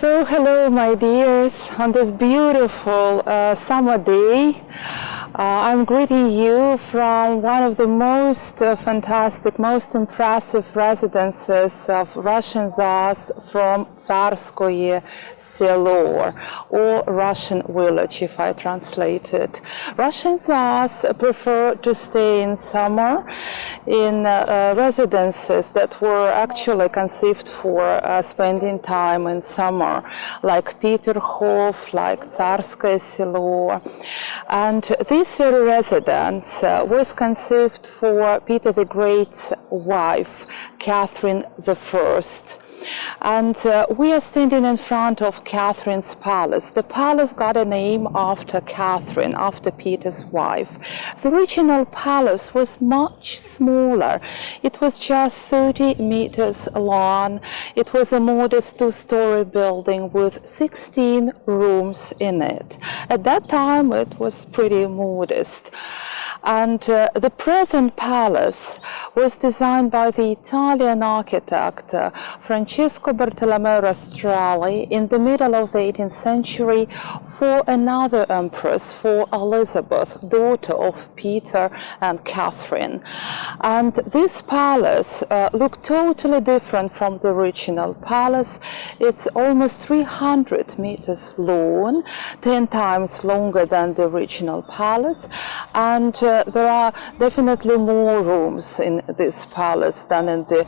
Hello, my dears, on this beautiful summer day. I'm greeting you from one of the most fantastic, most impressive residences of Russian Tsars from Tsarskoye Selo, or Russian village, if I translate it. Russian Tsars prefer to stay in summer in residences that were actually conceived for spending time in summer, like Peterhof, like Tsarskoye Selo. And this very residence was conceived for Peter the Great's wife, Catherine I. And we are standing in front of Catherine's palace. The palace got a name after Catherine, after Peter's wife. The original palace was much smaller. It was just 30 meters long. It was a modest two-story building with 16 rooms in it. At that time, it was pretty modest. And the present palace was designed by the Italian architect Francesco Bartolomeo Rastrelli in the middle of the 18th century for another empress, for Elizabeth, daughter of Peter and Catherine. And this palace looked totally different from the original palace. It's almost 300 meters long, 10 times longer than the original palace, and there are definitely more rooms in this palace than in the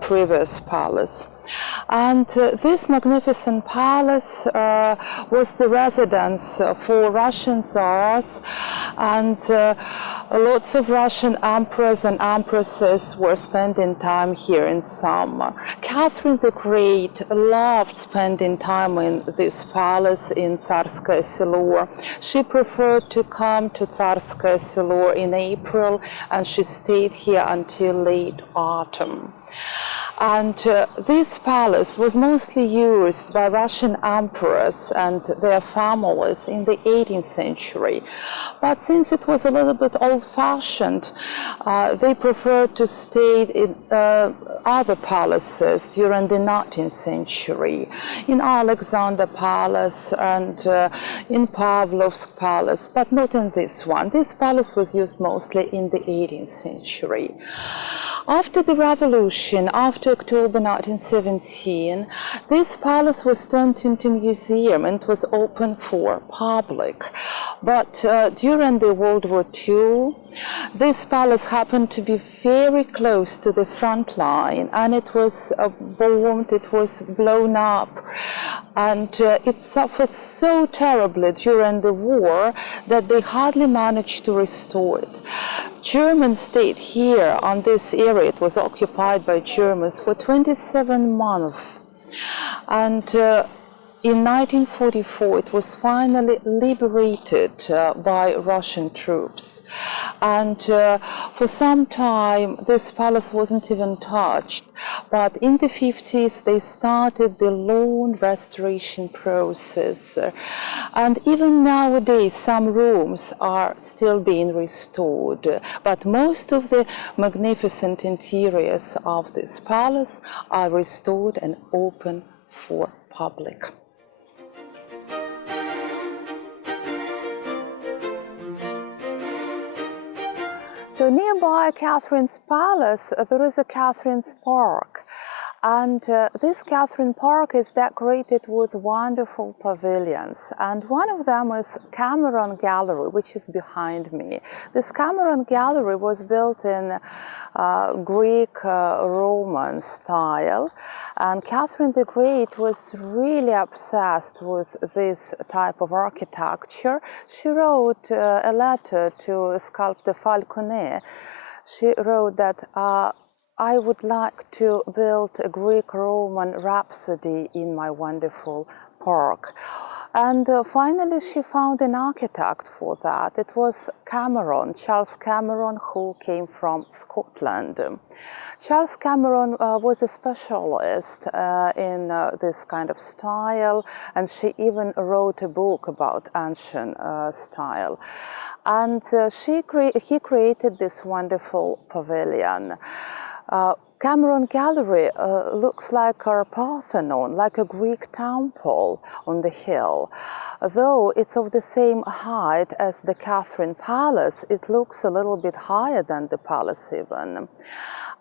previous palace. And this magnificent palace was the residence for Russian Tsars, and lots of Russian emperors and empresses were spending time here in summer. Catherine the Great loved spending time in this palace in Tsarskoye Selo. She preferred to come to Tsarskoye Selo in April, and she stayed here until late autumn. And this palace was mostly used by Russian emperors and their families in the 18th century. But since it was a little bit old-fashioned, they preferred to stay in other palaces during the 19th century, in Alexander Palace and in Pavlovsk Palace, but not in this one. This palace was used mostly in the 18th century. After the revolution, after October 1917, this palace was turned into a museum and was open for public. But during the World War II, this palace happened to be very close to the front line, and it was bombed, it was blown up, and it suffered so terribly during the war that they hardly managed to restore it. Germans stayed here on this area. It was occupied by Germans for 27 months. And in 1944, it was finally liberated by Russian troops. And for some time, this palace wasn't even touched. But in the 50s, they started the long restoration process. And even nowadays, some rooms are still being restored. But most of the magnificent interiors of this palace are restored and open for public. So nearby Catherine's Palace, there is a Catherine's Park. And this Catherine Park is decorated with wonderful pavilions. And one of them is Cameron Gallery, which is behind me. This Cameron Gallery was built in Greek Roman style. And Catherine the Great was really obsessed with this type of architecture. She wrote a letter to sculptor Falconet. She wrote that I would like to build a Greek-Roman rhapsody in my wonderful park. And finally she found an architect for that. It was Cameron, Charles Cameron, who came from Scotland. Charles Cameron was a specialist in this kind of style, and she even wrote a book about ancient style. And he created this wonderful pavilion. Cameron Gallery looks like a Parthenon, like a Greek temple on the hill. Though it's of the same height as the Catherine Palace, it looks a little bit higher than the palace even.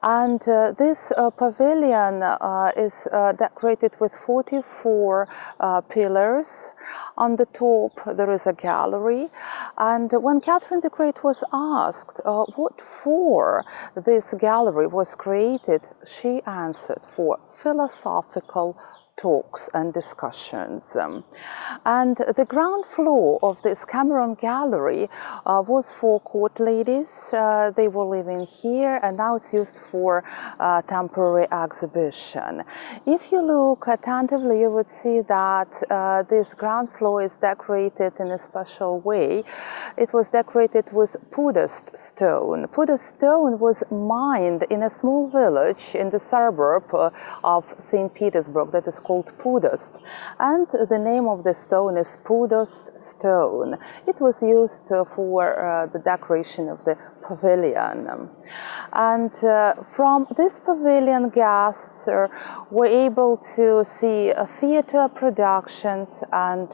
And this pavilion is decorated with 44 pillars. On the top there is a gallery, and when Catherine the Great was asked what for this gallery was created, she answered, for philosophical talks and discussions. And the ground floor of this Cameron Gallery was for court ladies. They were living here, and now it's used for temporary exhibition. If you look attentively, you would see that this ground floor is decorated in a special way. It was decorated with Pudast stone. Pudast stone was mined in a small village in the suburb of St. Petersburg that is called Pudast, and the name of the stone is Pudast stone. It was used for the decoration of the pavilion. And from this pavilion, guests were able to see theater productions and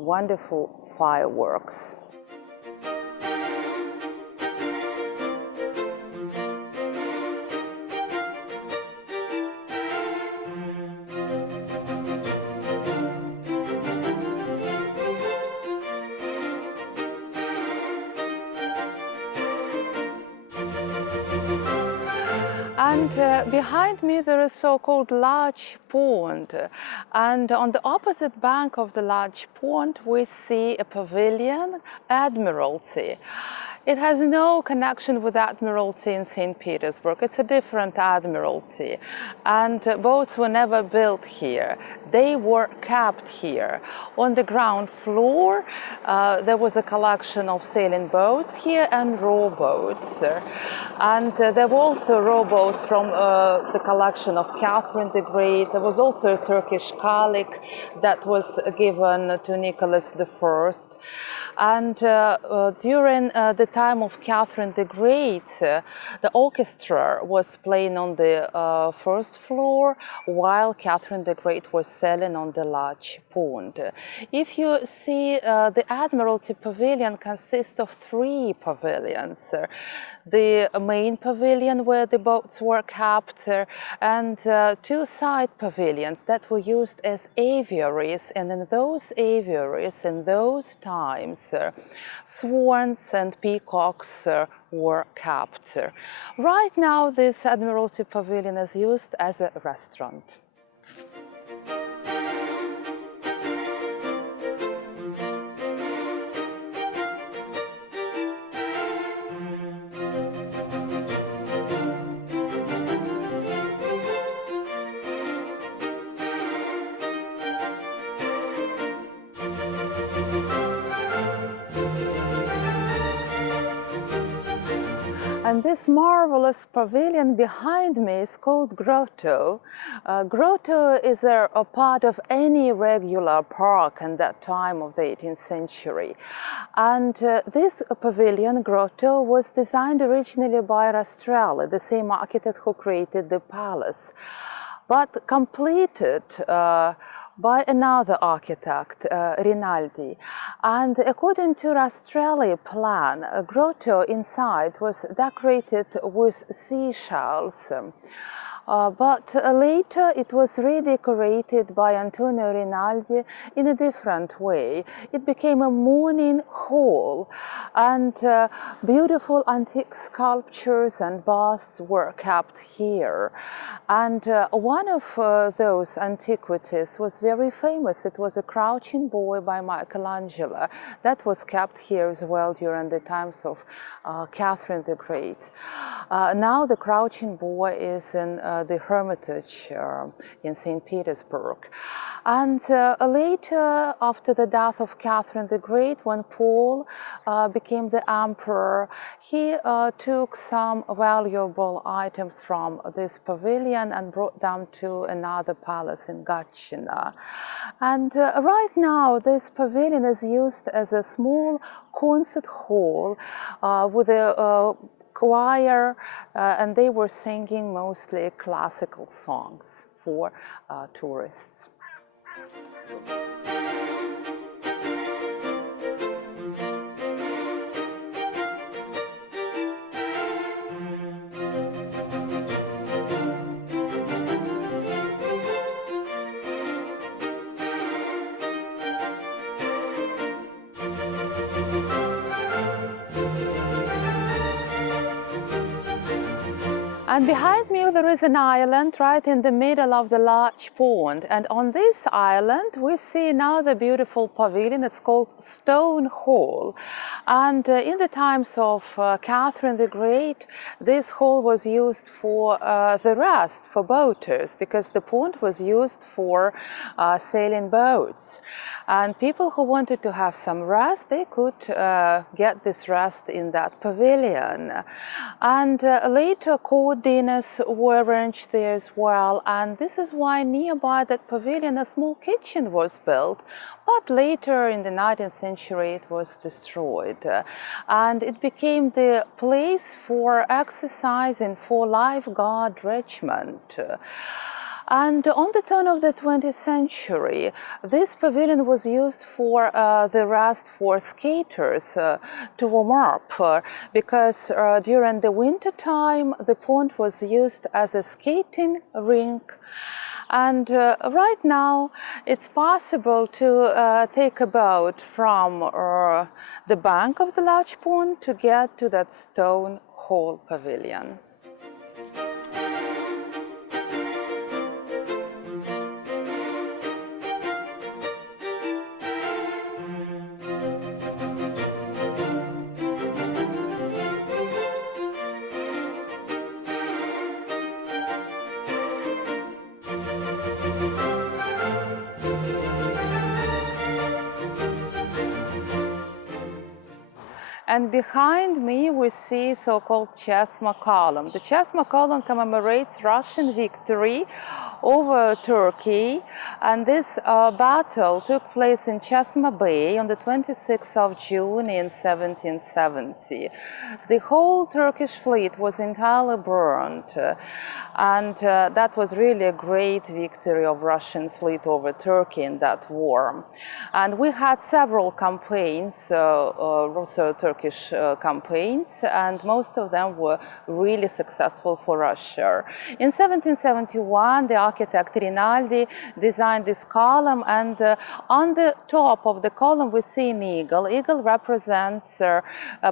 wonderful fireworks. And behind me there is so-called large pond, and on the opposite bank of the large pond we see a pavilion, Admiralty. It has no connection with Admiralty in St. Petersburg. It's a different Admiralty, and boats were never built here. They were kept here. On the ground floor there was a collection of sailing boats here and rowboats, and there were also rowboats from the collection of Catherine the Great. There was also a Turkish Kalik that was given to Nicholas I. And during the time of Catherine the Great, the orchestra was playing on the first floor, while Catherine the Great was sailing on the large pond. If you see, the Admiralty Pavilion consists of 3 pavilions. The main pavilion where the boats were kept, and 2 side pavilions that were used as aviaries, and in those aviaries, in those times, swans and peacocks were kept. Right now this Admiralty Pavilion is used as a restaurant. And this marvelous pavilion behind me is called grotto. Grotto is a part of any regular park in that time of the 18th century. And this pavilion, grotto, was designed originally by Rastrelli, the same architect who created the palace, but completed by another architect, Rinaldi. And according to Rastrelli plan, a grotto inside was decorated with seashells. But later it was redecorated by Antonio Rinaldi in a different way. It became a morning hall, and beautiful antique sculptures and busts were kept here. And one of those antiquities was very famous. It was a Crouching Boy by Michelangelo that was kept here as well during the times of Catherine the Great. Now the Crouching Boy is in the Hermitage in St. Petersburg. And later, after the death of Catherine the Great, when Paul became the emperor, he took some valuable items from this pavilion and brought them to another palace in Gatchina. And right now, this pavilion is used as a small concert hall with a choir, and they were singing mostly classical songs for tourists. And behind me there is an island right in the middle of the large pond, and on this island we see now the beautiful pavilion. It's called Stone Hall, and in the times of Catherine the Great, this hall was used for the rest for boaters, because the pond was used for sailing boats. And people who wanted to have some rest, they could get this rest in that pavilion. And later court dinners were arranged there as well, and this is why nearby that pavilion a small kitchen was built, but later in the 19th century it was destroyed. And it became the place for exercising for lifeguard regiment. And on the turn of the 20th century, this pavilion was used for the rest for skaters to warm up, because during the winter time the pond was used as a skating rink. And right now it's possible to take a boat from the bank of the large pond to get to that Stone Hall pavilion. And behind me we see so-called Chesma column. The Chesma column commemorates Russian victory over Turkey, and this battle took place in Chesma Bay on the 26th of June in 1770. The whole Turkish fleet was entirely burned, and that was really a great victory of Russian fleet over Turkey in that war. And we had several campaigns, also Turkish campaigns, and most of them were really successful for Russia. In 1771, the architect Rinaldi designed this column, and on the top of the column we see an eagle. Eagle represents a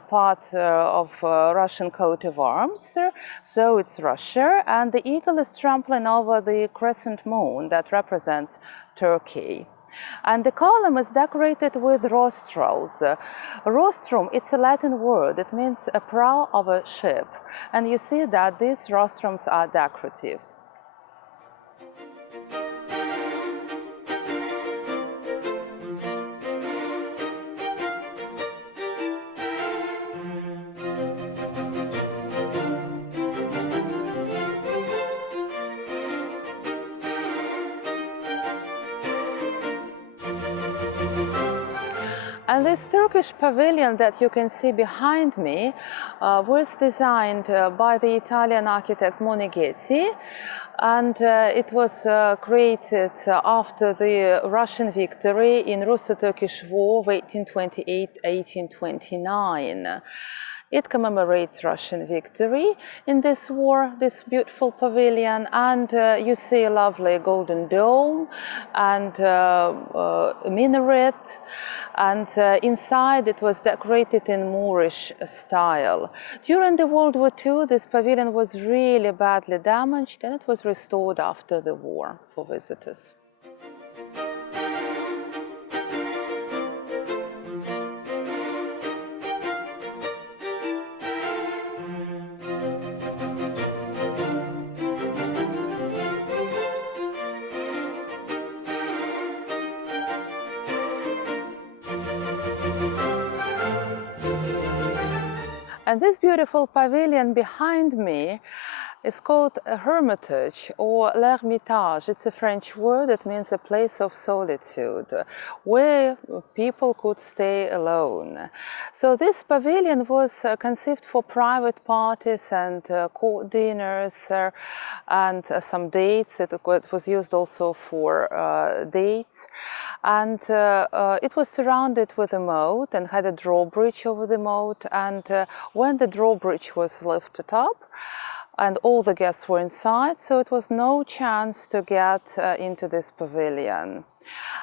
part of Russian coat of arms, so it's Russia, and the eagle is trampling over the crescent moon that represents Turkey. And the column is decorated with rostrals. Rostrum, it's a Latin word. It means a prow of a ship. And you see that these rostrums are decorative. And this Turkish pavilion that you can see behind me was designed by the Italian architect Moneghetti, and it was created after the Russian victory in Russo-Turkish War of 1828-1829. It commemorates Russian victory in this war, this beautiful pavilion, and you see a lovely golden dome and a minaret, and inside it was decorated in Moorish style. During the World War II, this pavilion was really badly damaged, and it was restored after the war for visitors. And this beautiful pavilion behind me is called a hermitage or l'ermitage. It's a French word that means a place of solitude where people could stay alone. So this pavilion was conceived for private parties and court dinners and some dates. It was used also for dates. And it was surrounded with a moat and had a drawbridge over the moat. And when the drawbridge was lifted up, and all the guests were inside, so it was no chance to get into this pavilion.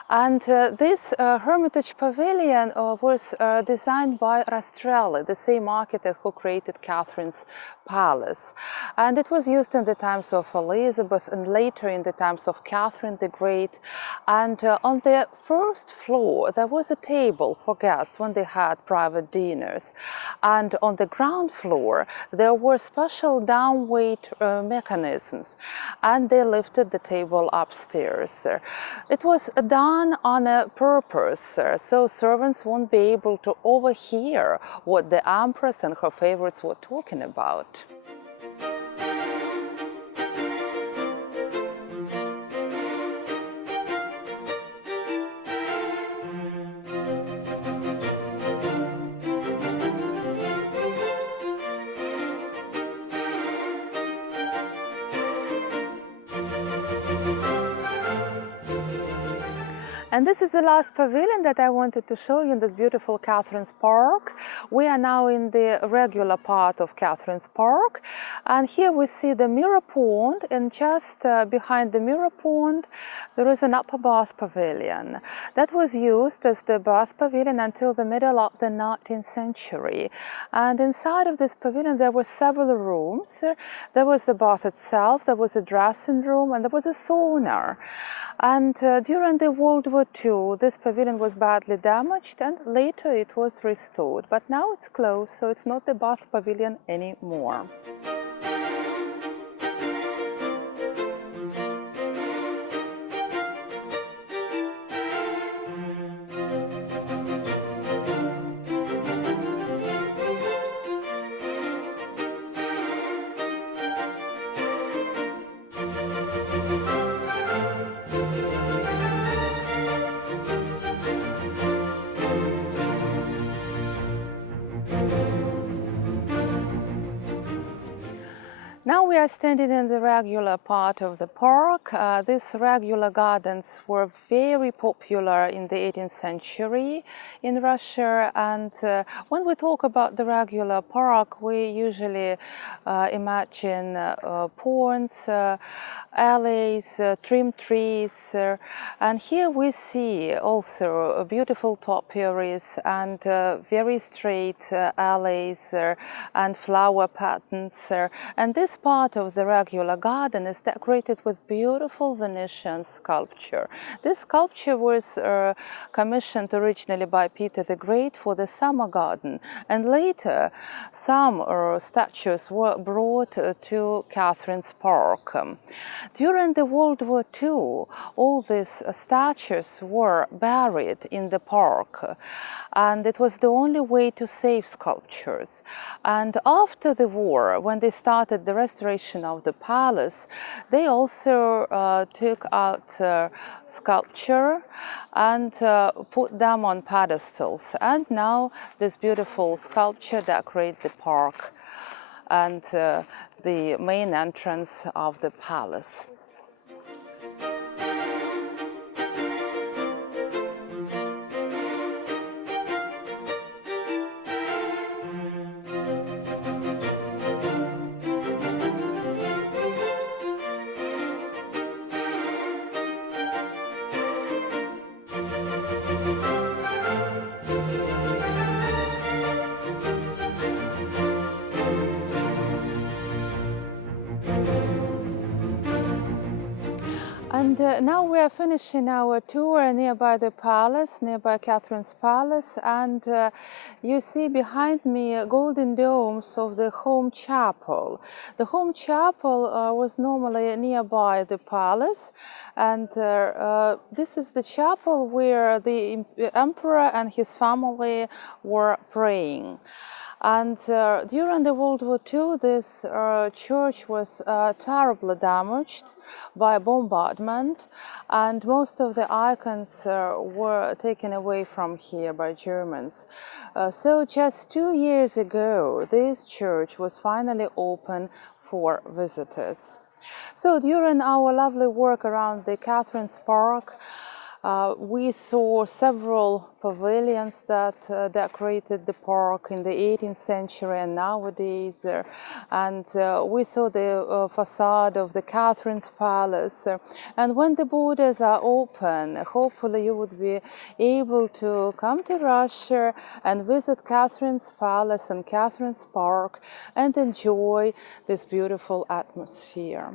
And this Hermitage Pavilion was designed by Rastrelli, the same architect who created Catherine's palace. And it was used in the times of Elizabeth and later in the times of Catherine the Great. And on the first floor, there was a table for guests when they had private dinners. And on the ground floor, there were special downweight mechanisms, and they lifted the table upstairs. It was done on a purpose, so servants won't be able to overhear what the Empress and her favorites were talking about. And this is the last pavilion that I wanted to show you in this beautiful Catherine's Park. We are now in the regular part of Catherine's Park. And here we see the mirror pond, and just behind the mirror pond, there is an upper bath pavilion. That was used as the bath pavilion until the middle of the 19th century. And inside of this pavilion, there were several rooms. There was the bath itself, there was a dressing room, and there was a sauna. And during the World War II, this pavilion was badly damaged, and later it was restored. But now it's closed, so it's not the bath pavilion anymore. Now we are standing in the regular part of the park. These regular gardens were very popular in the 18th century in Russia. And when we talk about the regular park, we usually imagine ponds, alleys, trimmed trees. And here we see also beautiful topiaries and very straight alleys and flower patterns. And this part of the regular garden is decorated with beautiful Venetian sculpture. This sculpture was commissioned originally by Peter the Great for the summer garden, and later some statues were brought to Catherine's Park. During the World War II, all these statues were buried in the park, and it was the only way to save sculptures. And after the war, when they started the restoration of the palace, they also took out sculpture and put them on pedestals. And now this beautiful sculpture decorates the park and the main entrance of the palace. And now we are finishing our tour nearby the palace, nearby Catherine's Palace, and you see behind me golden domes of the home chapel. The home chapel was normally nearby the palace, and this is the chapel where the emperor and his family were praying. And during the World War II, this church was terribly damaged by bombardment, and most of the icons were taken away from here by Germans. So just 2 years ago, this church was finally open for visitors. So during our lovely work around the Catherine's Park, we saw several pavilions that decorated the park in the 18th century and nowadays, and we saw the facade of the Catherine's Palace. And when the borders are open, hopefully you would be able to come to Russia and visit Catherine's Palace and Catherine's Park and enjoy this beautiful atmosphere.